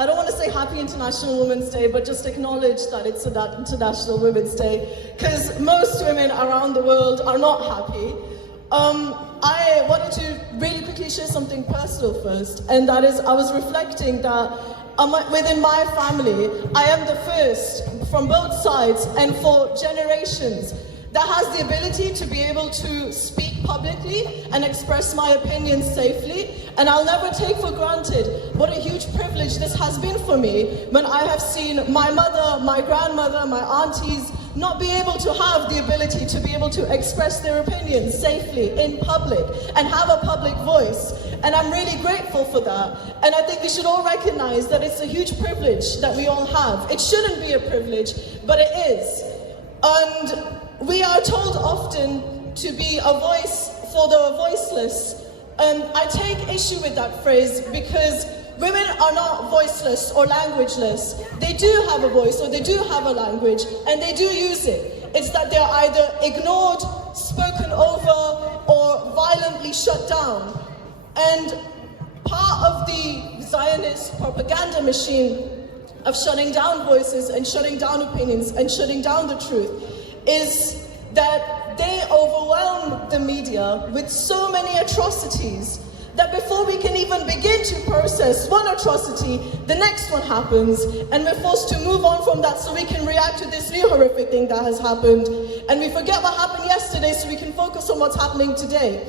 I don't want to say Happy International Women's Day, but just acknowledge that it's International Women's Day, because most women around the world are not happy. I wanted to really quickly share something personal first, and that is I was reflecting that within my family, I am the first from both sides and for generations that has the ability to be able to speak publicly and express my opinions safely. And I'll never take for granted what a huge privilege this has been for me when I have seen my mother, my grandmother, my aunties not be able to have the ability to be able to express their opinions safely in public and have a public voice. And I'm really grateful for that. And I think we should all recognize that it's a huge privilege that we all have. It shouldn't be a privilege, but it is. And we are told often to be a voice for the voiceless. And I take issue with that phrase because women are not voiceless or languageless. They do have a voice or they do have a language and they do use it. It's that they're either ignored, spoken over, or violently shut down. And part of the Zionist propaganda machine of shutting down voices and shutting down opinions and shutting down the truth is that they overwhelm the media with so many atrocities that before we can even begin to process one atrocity, the next one happens, and we're forced to move on from that so we can react to this new horrific thing that has happened. And we forget what happened yesterday so we can focus on what's happening today.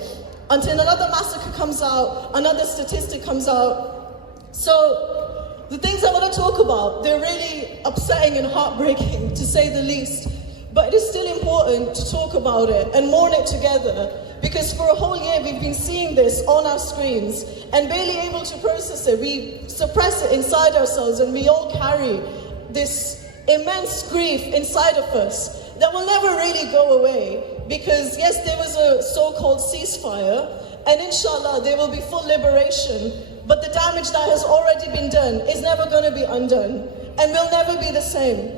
Until another massacre comes out, another statistic comes out. So the things I want to talk about, they're really upsetting and heartbreaking, to say the least. But it is still important to talk about it and mourn it together, because for a whole year we've been seeing this on our screens and barely able to process it. We suppress it inside ourselves and we all carry this immense grief inside of us that will never really go away, because yes, there was a so-called ceasefire and inshallah there will be full liberation, but the damage that has already been done is never going to be undone and will never be the same.